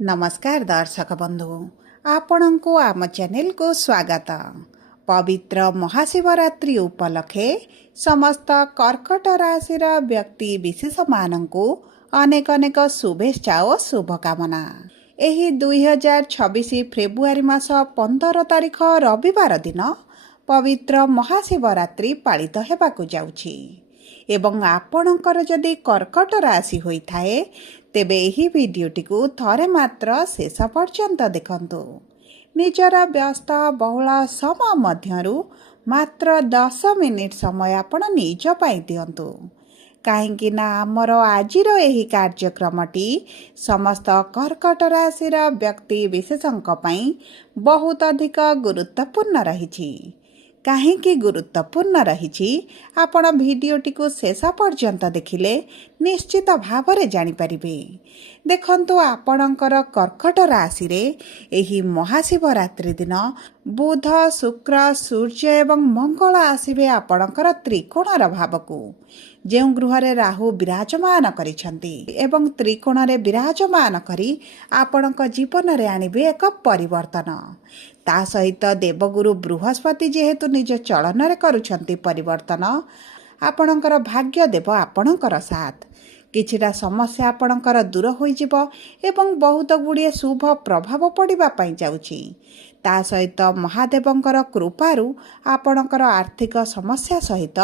नमस्कार दर्शक बंधु आपण को आम चैनल को स्वागत। पवित्र महाशिवरात्रि उपलक्षे समस्त कर्कट राशि व्यक्ति विशेष मानू अनेक अनेक शुभेच्छा और शुभकामना। एही 2026 फेब्रुआरी मास 15 तारिख रविवार दिन पवित्र महाशिवरात्रि पालित हेबाकु जाउछि एवं आपणकर जदि कर्कट राशि होइथाए तेबे एही भिडियोटी को थरे मात्र शेष पर्यंत देखंतु। निजर व्यस्त बहुल समय मध्यरु मात्र 10 मिनिट समय आपण निज पाई दियंतु, काहेकि ना आमर आजिर एही कार्यक्रमटी समस्त कर्कट राशि व्यक्ति विशेषंक पई बहुत अधिक गुरुत्वपूर्ण रहिछि। काहेकि गुरुत्वपूर्ण रहिछि आपण भिडियोटी को शेष पर्यंत देखिले निश्चित भावरे जानि परिबे। देखंतु आपणकर कर्कट राशि रे एही महाशिवरात्रि दिन बुध शुक्र सूर्य एवं मंगल आसिबे आपणकर त्रिकोणर भावकु, जेउ गृहरे राहु विराजमान करिसंती एवं त्रिकोणरे विराजमान करी आपणक जीवन रे आनिबे एक परिवर्तन। ता सहित देवगुरु बृहस्पति जेहेतु निज चलन रे करूछंती परिवर्तन, आपणकर भाग्य देव आपणकर साथ। किछिटा समस्या आपणकर दूर होई जिवो एवं बहुत गुड़िए शुभ प्रभाव पड़िबा पई जाउछि। ता सहित महादेवंकर कृपारु आपणकर आर्थिक समस्या सहित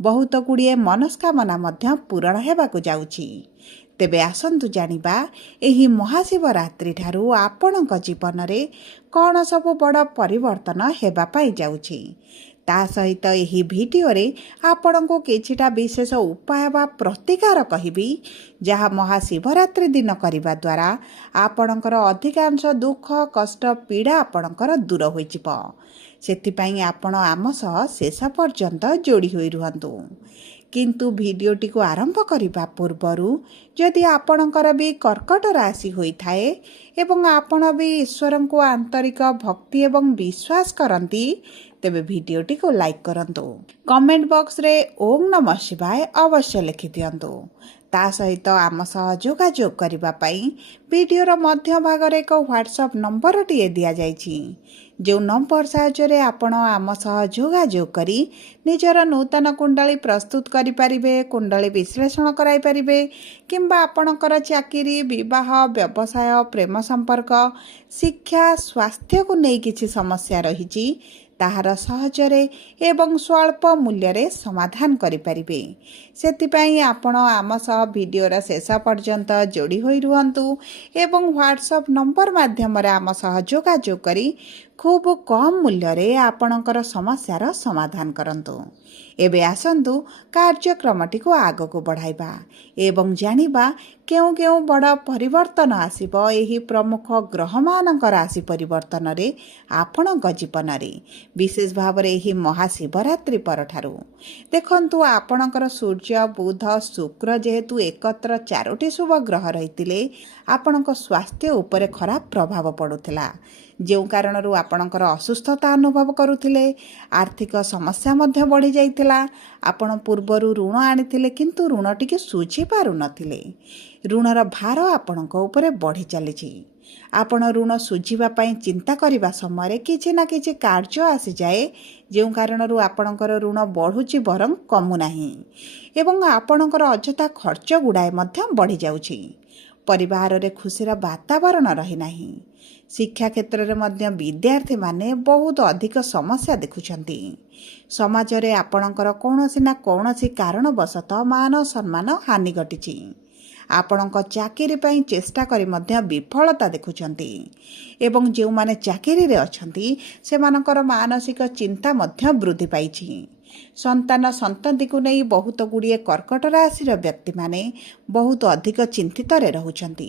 बहुत गुड़िए मनस्कामना मध्य पूरण हेबाकु जाउछि। तेबे आसंतु जानिबा एही महाशिवरात्रि ठारू आपणक जीवन रे कौन सब बड़ परिवर्तन हेबा पाई जाउछि। ता सहित एही भिडियो रे आपणको किछिटा विशेष उपाय बा प्रतिकार कहिबी, जहा महाशिवरात्रि दिन करिबा द्वारा आपणकर अधिकांश दुख कष्ट पीड़ा आपणकर दूर होई जिवो। सेथिपई आपण आम सह शेष पर्यंत जोड़ी होई रुहंतु। किंतु भिडियोटी को आरंभ करिबा पूर्वरु जदि आपणकर भी कर्कट राशि होई थाए एवं आपण भी ईश्वर को आंतरिक भक्ति एवं विश्वास करंती, तेबे भिडियोटी को लाइक करंतु। कमेंट बॉक्स रे ओम नमः शिवाय अवश्य लिखि दियंतु। ता सहित आम सह जोगाजोग करिबा पई भिडियोर मध्य भाग रे एक व्हाट्सएप नंबर टिए दिया जाइछि, जो नंबर साहाय्य आपण आम सह जोगाजोग करी निजर नूतन कुंडली प्रस्तुत करि परिबे, कुंडली विश्लेषण कराई परिबे, किंबा आपणकर चाकरी विवाह व्यवसाय प्रेम संपर्क शिक्षा स्वास्थ्य को नहीं किछि समस्या रहिछि ताहार सहजरे एवं स्वल्प मूल्य रे समाधान करि परिबे। सेतिपई आपण आम सह भिडियोर शेष पर्यंत जोड़ी होई रुहंतु एवं व्हाट्सएप नंबर माध्यम रे आम सह जोगाजोग करी खूब कम मूल्य रे आपणकर समस्यार समाधान करंतु। एबे आसंतु कार्यक्रमटी को आग को बढ़ाइबा एवं जानिबा केउ केउ बड़ परिवर्तन आसिबो एही प्रमुख ग्रह मानकर राशि परिवर्तन रे आपणक जीवन रे, विशेष भाव रे एही महाशिवरात्रि परठारु। देखंतु आपणकर सूर्य बुध शुक्र जेहेतु एकत्र 4टी शुभ ग्रह रहितिले आपणक स्वास्थ्य उपरे खराब प्रभाव पड़ुथिला, जो कारण आपणकर असुस्थता अनुभव करुथिले। आर्थिक समस्या मध्य बढ़ी जाइथिला। आपण पूर्वरु ऋण आनिथिले किंतु ऋण टिके सुझी पारु नथिले। ऋणर भार आपणक उपरे बढ़ी चलिछि। आपण ऋण सुझिबा पई चिंता करिबा समय किछि ना किछि कार्य आसी जाए, जो कारण आपणकर ऋण बढ़ुछि बरं कमु नाही एवं आपणकर अजथा खर्च गुडाए मध्य बढ़ी जाउछि। परिवार रे खुशीर वातावरण रही नाही। शिक्षा क्षेत्र रे मध्य विद्यार्थी माने बहुत अधिक समस्या देखुछंती। समाज रे आपणकर कोनोसी ना कोनोसी कारण वशत मान सम्मान हानि घटिछि। आपणक चाकरी पई चेष्टा करी मध्य विफलता देखुछंती एवं जे माने चाकरी रे अछंती सेमानकर मानसिक चिंता मध्य वृद्धि पाइछि। संतान संतति को नहीं बहुत गुड़िए कर्कट राशि व्यक्ति माने बहुत अधिक चिंतित रे रहुछंती।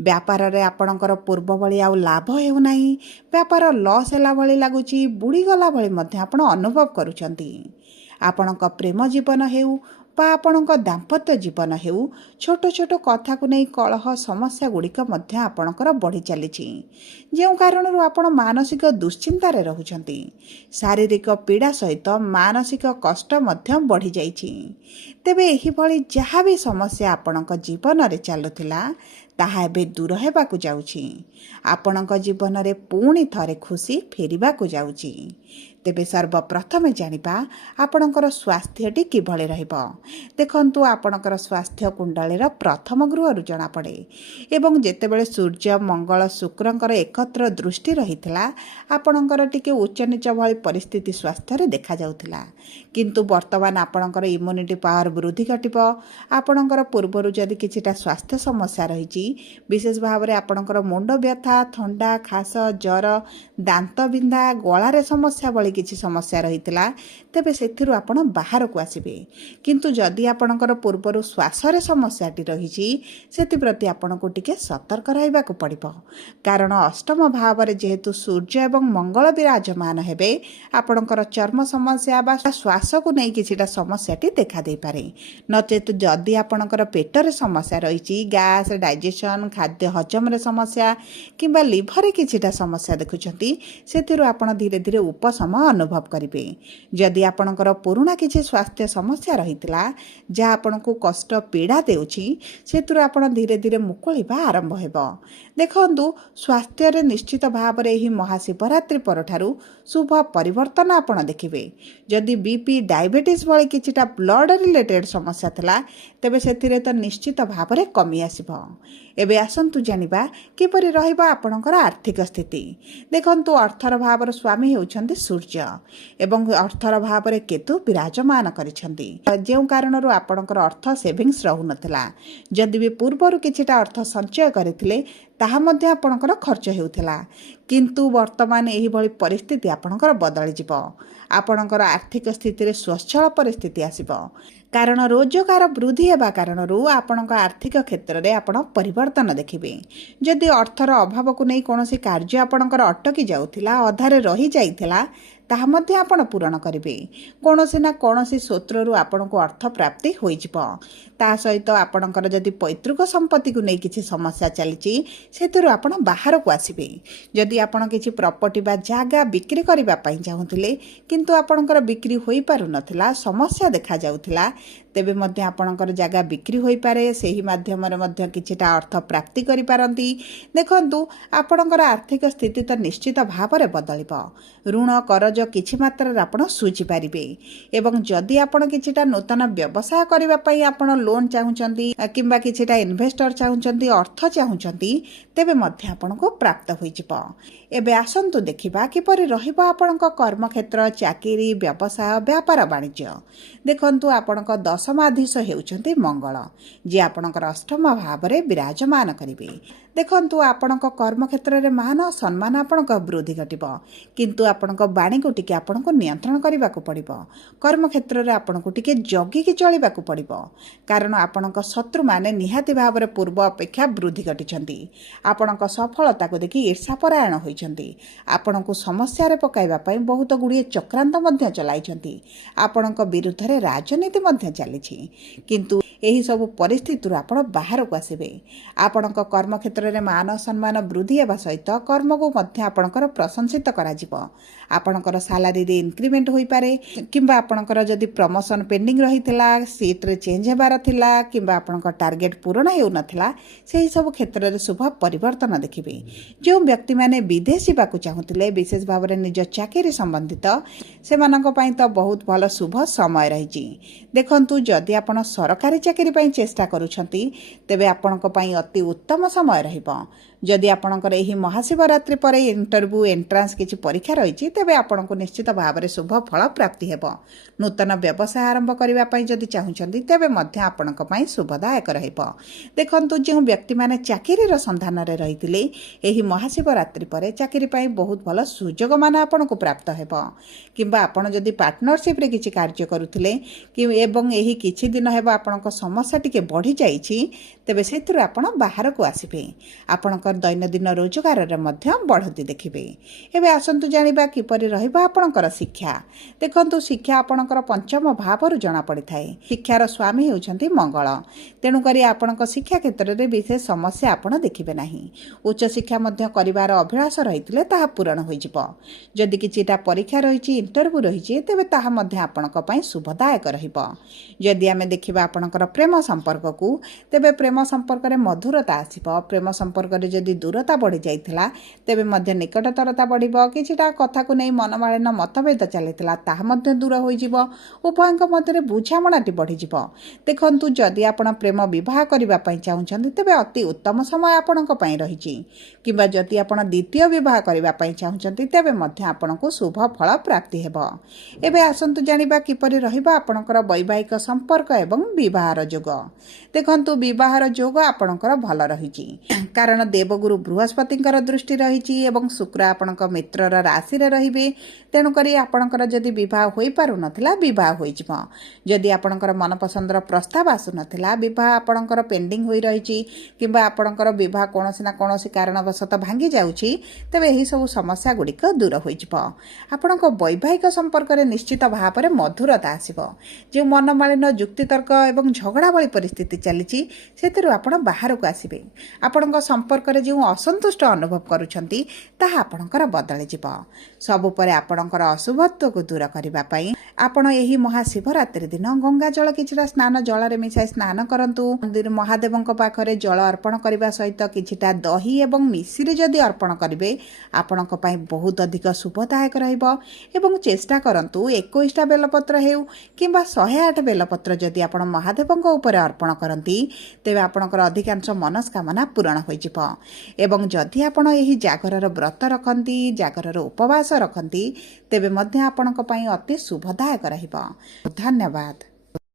व्यापार रे आपणकर पूर्व भली आउ लाभ हेउ नाही। व्यापार लॉस हेला भली लागुची, बुड़ी गला भली मध्य आपण अनुभव करूछंती। आपणक प्रेम जीवन हेउ बा आपणक दाम्पत्य जीवन हेउ छोट छोट कथा को नहीं कलह समस्या गुड़िक मध्य आपणकर बढ़ी चलिछि, जो कारण आपण मानसिक दुश्चिंतार रहुछंती। शारीरिक पीड़ा सहित मानसिक कष्ट मध्य बढ़ी जाइछि। तेबे एही भली जहाँ भी समस्या आपणक जीवन रे चलुथिला ତାହା ଏବେ ଦୂର ହେବାକୁ ଯାଉଛି। ଆପଣଙ୍କ ଜୀବନରେ ପୁଣି ଥରେ ଖୁସି ଫେରିବାକୁ ଯାଉଛି। ତେବେ ସର୍ବପ୍ରଥମେ ଜାଣିବା ଆପଣଙ୍କର ସ୍ୱାସ୍ଥ୍ୟଟି କିଭଳି ରହିବ। ଦେଖନ୍ତୁ, ଆପଣଙ୍କର ସ୍ୱାସ୍ଥ୍ୟ କୁଣ୍ଡଳୀର ପ୍ରଥମ ଗୃହରୁ ଜଣାପଡ଼େ ଏବଂ ଯେତେବେଳେ ସୂର୍ଯ୍ୟ, ମଙ୍ଗଳ, ଶୁକ୍ରଙ୍କର ଏକତ୍ର ଦୃଷ୍ଟି ରହିଥିଲା ଆପଣଙ୍କର ଟିକେ ଉଚ୍ଚ ନିଚ ଭଳି ପରିସ୍ଥିତି ସ୍ୱାସ୍ଥ୍ୟରେ ଦେଖାଯାଉଥିଲା। କିନ୍ତୁ ବର୍ତ୍ତମାନ ଆପଣଙ୍କର ଇମ୍ୟୁନିଟି ପାୱାର ବୃଦ୍ଧି ଘଟିବ। ଆପଣଙ୍କର ପୂର୍ବରୁ ଯଦି କିଛିଟା ସ୍ୱାସ୍ଥ୍ୟ ସମସ୍ୟା ରହିଛି, ବିଶେଷ ଭାବରେ ଆପଣଙ୍କର ମୁଣ୍ଡ ବ୍ୟଥା, ଥଣ୍ଡା, ଖାସ, ଜ୍ୱର, ଦାନ୍ତ ବିନ୍ଧା, ଗଳାରେ ସମସ୍ୟା ଭଳି କିଛି ସମସ୍ୟା ରହିଥିଲା, ତେବେ ସେଥିରୁ ଆପଣ ବାହାରକୁ ଆସିବେ। କିନ୍ତୁ ଯଦି ଆପଣଙ୍କର ପୂର୍ବରୁ ଶ୍ୱାସରେ ସମସ୍ୟାଟି ରହିଛି, ସେଥିପ୍ରତି ଆପଣଙ୍କୁ ଟିକେ ସତର୍କ ରହିବାକୁ ପଡ଼ିବ। କାରଣ ଅଷ୍ଟମ ଭାବରେ ଯେହେତୁ ସୂର୍ଯ୍ୟ ଏବଂ ମଙ୍ଗଳ ବିରାଜମାନ ହେବେ, ଆପଣଙ୍କର ଚର୍ମ ସମସ୍ୟା ବା ଶ୍ୱାସକୁ ନେଇ କିଛିଟା ସମସ୍ୟାଟି ଦେଖାଦେଇପାରେ। ନଚେତ୍ ଯଦି ଆପଣଙ୍କର ପେଟରେ ସମସ୍ୟା ରହିଛି, ଗ୍ୟାସ୍, ଡାଇଜେସନ୍, ଖାଦ୍ୟ ହଜମରେ ସମସ୍ୟା କିମ୍ବା ଲିଭରରେ କିଛିଟା ସମସ୍ୟା ଦେଖୁଛନ୍ତି, ସେଥିରୁ ଆପଣ ଧୀରେ ଧୀରେ ଉପଶମ ଅନୁଭବ କରିବେ। ଯଦି ଆପଣଙ୍କର ପୁରୁଣା କିଛି ସ୍ୱାସ୍ଥ୍ୟ ସମସ୍ୟା ରହିଥିଲା ଯାହା ଆପଣଙ୍କୁ କଷ୍ଟ ପୀଡ଼ା ଦେଉଛି, ସେଥିରୁ ଆପଣ ଧୀରେ ଧୀରେ ମୁକୁଳିବା ଆରମ୍ଭ ହେବ। ଦେଖନ୍ତୁ, ସ୍ୱାସ୍ଥ୍ୟରେ ନିଶ୍ଚିତ ଭାବରେ ଏହି ମହାଶିବରାତ୍ରି ପରଠାରୁ ଶୁଭ ପରିବର୍ତ୍ତନ ଆପଣ ଦେଖିବେ। ଯଦି ବିପି, ଡାଇବେଟିସ୍ ଭଳି କିଛିଟା ବ୍ଲଡ଼ ରିଲେଟେଡ୍ ସମସ୍ୟା ଥିଲା, ତେବେ ସେଥିରେ ତ ନିଶ୍ଚିତ ଭାବରେ କମି ଆସିବ। ଏବେ ଆସନ୍ତୁ ଜାଣିବା କିପରି ରହିବ ଆପଣଙ୍କର ଆର୍ଥିକ ସ୍ଥିତି। ଦେଖନ୍ତୁ, ଅର୍ଥର ଭାବର ସ୍ୱାମୀ ହେଉଛନ୍ତି ସୂର୍ଯ୍ୟ ଏବଂ ଅର୍ଥର ଭାବରେ କେତୁ ବିରାଜମାନ କରିଛନ୍ତି, ଯେଉଁ କାରଣରୁ ଆପଣଙ୍କର ଅର୍ଥ ସେଭିଙ୍ଗସ୍ ରହୁନଥିଲା। ଯଦି ବି ପୂର୍ବରୁ କିଛିଟା ଅର୍ଥ ସଞ୍ଚୟ କରିଥିଲେ, ତାହା ମଧ୍ୟ ଆପଣଙ୍କର ଖର୍ଚ୍ଚ ହେଉଥିଲା। କିନ୍ତୁ ବର୍ତ୍ତମାନ ଏହିଭଳି ପରିସ୍ଥିତି ଆପଣଙ୍କର ବଦଳିଯିବ। ଆପଣଙ୍କର ଆର୍ଥିକ ସ୍ଥିତିରେ ସ୍ୱଚ୍ଛଳ ପରିସ୍ଥିତି ଆସିବ। କାରଣ ରୋଜଗାର ବୃଦ୍ଧି ହେବା କାରଣରୁ ଆପଣଙ୍କ ଆର୍ଥିକ କ୍ଷେତ୍ରରେ ଆପଣ ପରିବର୍ତ୍ତନ ଦେଖିବେ। ଯଦି ଅର୍ଥର ଅଭାବକୁ ନେଇ କୌଣସି କାର୍ଯ୍ୟ ଆପଣଙ୍କର ଅଟକି ଯାଉଥିଲା, ଅଧାରେ ରହିଯାଇଥିଲା, ତାହା ମଧ୍ୟ ଆପଣ ପୂରଣ କରିବେ। କୌଣସି ନା କୌଣସି ସ୍ରୋତରୁ ଆପଣଙ୍କୁ ଅର୍ଥ ପ୍ରାପ୍ତି ହୋଇଯିବ। ତା ସହିତ ଆପଣଙ୍କର ଯଦି ପୈତୃକ ସମ୍ପତ୍ତିକୁ ନେଇ କିଛି ସମସ୍ୟା ଚାଲିଛି, ସେଥିରୁ ଆପଣ ବାହାରକୁ ଆସିବେ। ଯଦି ଆପଣ କିଛି ପ୍ରପର୍ଟି ବା ଜାଗା ବିକ୍ରି କରିବା ପାଇଁ ଚାହୁଁଥିଲେ, କିନ୍ତୁ ଆପଣଙ୍କର ବିକ୍ରି ହୋଇପାରୁନଥିଲା, ସମସ୍ୟା ଦେଖାଯାଉଥିଲା, ତେବେ ମଧ୍ୟ ଆପଣଙ୍କର ଜାଗା ବିକ୍ରି ହୋଇପାରେ। ସେହି ମାଧ୍ୟମରେ ମଧ୍ୟ କିଛିଟା ଅର୍ଥ ପ୍ରାପ୍ତି କରିପାରନ୍ତି। ଦେଖନ୍ତୁ, ଆପଣଙ୍କର ଆର୍ଥିକ ସ୍ଥିତି ତ ନିଶ୍ଚିତ ଭାବରେ ବଦଳିବ। ଋଣ କରଜ କିଛି ମାତ୍ରାରେ ଆପଣ ଶୁଝିପାରିବେ ଏବଂ ଯଦି ଆପଣ କିଛିଟା ନୂତନ ବ୍ୟବସାୟ କରିବା ପାଇଁ ଆପଣ ଲୋନ୍ ଚାହୁଁଛନ୍ତି କିମ୍ବା କିଛିଟା ଇନଭେଷ୍ଟର ଚାହୁଁଛନ୍ତି, ଅର୍ଥ ଚାହୁଁଛନ୍ତି, ତେବେ ମଧ୍ୟ ଆପଣଙ୍କୁ ପ୍ରାପ୍ତ ହୋଇଯିବ। ଏବେ ଆସନ୍ତୁ ଦେଖିବା କିପରି ରହିବ ଆପଣଙ୍କ କର୍ମକ୍ଷେତ୍ର, ଚାକିରି, ବ୍ୟବସାୟ, ବ୍ୟାପାର, ବାଣିଜ୍ୟ। ଦେଖନ୍ତୁ, ଆପଣଙ୍କ ଦଶମାଧୀଶ ହେଉଛନ୍ତି ମଙ୍ଗଳ, ଯିଏ ଆପଣଙ୍କର ଅଷ୍ଟମ ଭାବରେ ବିରାଜମାନ କରିବେ। ଦେଖନ୍ତୁ, ଆପଣଙ୍କ କର୍ମକ୍ଷେତ୍ରରେ ମାନ ସମ୍ମାନ ଆପଣଙ୍କ ବୃଦ୍ଧି ଘଟିବ, କିନ୍ତୁ ଆପଣଙ୍କ ବାଣୀକୁ ଟିକେ ଆପଣଙ୍କୁ ନିୟନ୍ତ୍ରଣ କରିବାକୁ ପଡ଼ିବ। କର୍ମକ୍ଷେତ୍ରରେ ଆପଣଙ୍କୁ ଟିକେ ଜଗିକି ଚଳିବାକୁ ପଡ଼ିବ, କାରଣ ଆପଣଙ୍କ ଶତ୍ରୁମାନେ ନିହାତି ଭାବରେ ପୂର୍ବ ଅପେକ୍ଷା ବୃଦ୍ଧି ଘଟିଛନ୍ତି। ଆପଣଙ୍କ ସଫଳତାକୁ ଦେଖି ଈର୍ଷାପରାୟଣ ହୋଇଛନ୍ତି। ଆପଣଙ୍କୁ ସମସ୍ୟାରେ ପକାଇବା ପାଇଁ ବହୁତ ଗୁଡ଼ିଏ ଚକ୍ରାନ୍ତ ମଧ୍ୟ ଚଲାଇଛନ୍ତି। ଆପଣଙ୍କ ବିରୁଦ୍ଧରେ ରାଜନୀତି ମଧ୍ୟ ଚାଲିଛି, କିନ୍ତୁ ଏହିସବୁ ପରିସ୍ଥିତିରୁ ଆପଣ ବାହାରକୁ ଆସିବେ। ଆପଣଙ୍କ କର୍ମକ୍ଷେତ୍ରରେ ମାନ ସମ୍ମାନ ବୃଦ୍ଧି ହେବା ସହିତ କର୍ମକୁ ମଧ୍ୟ ଆପଣଙ୍କର ପ୍ରଶଂସିତ କରାଯିବ। ଆପଣଙ୍କର ସାଲାରୀରେ ଇନକ୍ରିମେଣ୍ଟ ହୋଇପାରେ କିମ୍ବା ଆପଣଙ୍କର ଯଦି ପ୍ରମୋସନ୍ ପେଣ୍ଡିଂ ରହିଥିଲା, ସିଟ୍ରେ ଚେଞ୍ଜ ହେବାର ଥିଲା କିମ୍ବା ଆପଣଙ୍କ ଟାର୍ଗେଟ୍ ପୂରଣ ହେଉନଥିଲା, ସେହିସବୁ କ୍ଷେତ୍ରରେ ଶୁଭ ପରିବର୍ତ୍ତନ ଦେଖିବେ। ଯେଉଁ ବ୍ୟକ୍ତିମାନେ ବିଦେଶ ଯିବାକୁ ଚାହୁଁଥିଲେ, ବିଶେଷ ଭାବରେ ନିଜ ଚାକିରି ସମ୍ବନ୍ଧିତ, ସେମାନଙ୍କ ପାଇଁ ତ ବହୁତ ଭଲ ଶୁଭ ସମୟ ରହିଛି। ଦେଖନ୍ତୁ, ଯଦି ଆପଣ ସରକାରୀ ଚାକିରି ପାଇଁ ଚେଷ୍ଟା କରୁଛନ୍ତି, ତେବେ ଆପଣଙ୍କ ପାଇଁ ଅତି ଉତ୍ତମ ସମୟ ରହିବ। ଯଦି ଆପଣଙ୍କର ଏହି ମହାଶିବରାତ୍ରି ପରେ ଇଣ୍ଟରଭ୍ୟୁ, ଏଣ୍ଟ୍ରାନ୍ସ କିଛି ପରୀକ୍ଷା ରହିଛି, ତେବେ ଆପଣଙ୍କୁ ନିଶ୍ଚିତ ଭାବରେ ଶୁଭ ଫଳ ପ୍ରାପ୍ତି ହେବ। ନୂତନ ବ୍ୟବସାୟ ଆରମ୍ଭ କରିବା ପାଇଁ ଯଦି ଚାହୁଁଛନ୍ତି, ତେବେ ମଧ୍ୟ ଆପଣଙ୍କ ପାଇଁ ଶୁଭଦାୟକ ରହିବ। ଦେଖନ୍ତୁ, ଯେଉଁ ବ୍ୟକ୍ତିମାନେ ଚାକିରିର ସନ୍ଧାନରେ ରହିଥିଲେ, ଏହି ମହାଶିବରାତ୍ରି ପରେ ଚାକିରି ପାଇଁ ବହୁତ ଭଲ ସୁଯୋଗମାନ ଆପଣଙ୍କୁ ପ୍ରାପ୍ତ ହେବ। କିମ୍ବା ଆପଣ ଯଦି ପାର୍ଟନରସିପ୍ରେ କିଛି କାର୍ଯ୍ୟ କରୁଥିଲେ ଏବଂ ଏହି କିଛି ଦିନ ହେବ ଆପଣଙ୍କ ସମସ୍ୟା ଟିକେ ବଢ଼ିଯାଇଛି, ତେବେ ସେଥିରୁ ଆପଣ ବାହାରକୁ ଆସିବେ। ଆପଣଙ୍କ ଦୈନନ୍ଦିନ ରୋଜଗାରରେ ମଧ୍ୟ ବଢ଼ତି ଦେଖିବେ। ଏବେ ଆସନ୍ତୁ ଜାଣିବା କିପରି ରହିବ ଆପଣଙ୍କର ଶିକ୍ଷା। ଦେଖନ୍ତୁ, ଶିକ୍ଷା ଆପଣଙ୍କର ପଞ୍ଚମ ଭାବରୁ ଜଣାପଡ଼ିଥାଏ। ଶିକ୍ଷାର ସ୍ୱାମୀ ହେଉଛନ୍ତି ମଙ୍ଗଳ। ତେଣୁକରି ଆପଣଙ୍କ ଶିକ୍ଷା କ୍ଷେତ୍ରରେ ବିଶେଷ ସମସ୍ୟା ଆପଣ ଦେଖିବେ ନାହିଁ। ଉଚ୍ଚଶିକ୍ଷା ମଧ୍ୟ କରିବାର ଅଭିଳାଷ ରହିଥିଲେ ତାହା ପୂରଣ ହୋଇଯିବ। ଯଦି କିଛିଟା ପରୀକ୍ଷା ରହିଛି, ଇଣ୍ଟରଭ୍ୟୁ ରହିଛି, ତେବେ ତାହା ମଧ୍ୟ ଆପଣଙ୍କ ପାଇଁ ଶୁଭଦାୟକ ରହିବ। जदि आमे देखिबा आपणकर प्रेम संपर्क को तेबे प्रेम संपर्क रे मधुरता आसीबो। प्रेम संपर्क रे जदि दूरता बढ़ी जाइथिला तेबे मध्य निकटतरता बढ़िबो। किछिटा कथा को नै मनमालिन मतभेद चलिथिला ताहा मध्य दूर होई जिवो। उभयक मध्य बुझामणाटी बढ़ी जिवो। देखंतु जदि आपण प्रेम विवाह करबा पई चाहुछन्ती तेबे अति उत्तम समय आपणक पई रहिछि। किबा जदि आपण द्वितीय विवाह करबा पई चाहुछन्ती तेबे मध्य आपणको शुभ फल प्राप्ति हेबो। एबे आसंतु जानिबा किपरि रहिबा आपणकर वैवाहिक संपर्क एवं विवाहर जोग। देखंतु विवाहर जोग आपणकर भल रहिछि कारण देवगुरु बृहस्पतिଙ୍କର दृष्टि रहिछि एवं शुक्र आपणक मित्रर राशि रे रहिबे। तेणु करी आपणकर जदि विवाह होई पारु नथिला विवाह होई जिवो। जदि आपणकर मनपसंदर प्रस्ताव आसु नथिला विवाह आपणकर पेंडिंग होई रहिछि किबा आपणकर विवाह कोनोसी ना कोनोसी कारणवशत भांगी जाउछि तेबे एही सब समस्या गुड़िक दूर होई जिवो। आपणक वैवाहिक संपर्क रे निश्चित भाव मधुरता आसिबो। जो मनमालिन जुक्तितर्क एवं झगड़ा भली परिस्थिति चली सेतिरु आपण बाहर को आसिबे। आपणक संपर्क रे जो असंतुष्ट अनुभव करूछंती ताहा आपणकर बदली जिवो। सब परे आपणकर अशुभत्व को दूर करिबा पई आपण एही महाशिवरात्रि दिन गंगा जल किछिटा स्नान जल रे मिसाई स्नान करंतु। मंदिर महादेवଙ୍କ पाखरे जल अर्पण करबा सहित किछिटा दही एवं मिश्री जदि अर्पण करिवे आपणक पई बहुत अधिक शुभदायक रहइबो। एवं चेष्टा करंतु 21टा बेलपत्र हेउ किंबा 108 बेलपत्र जदि आपण महादेवଙ୍କ ऊपर अर्पण करंती तेबे आपणकर अधिकांश मनस्कामना पूर्ण होई जिवो। एवं जदि आपण एही जागरर व्रत रखंती जागरर उपवास रखंती तेबे मध्य आपणक पई अति शुभदायक रहिबो। धन्यवाद।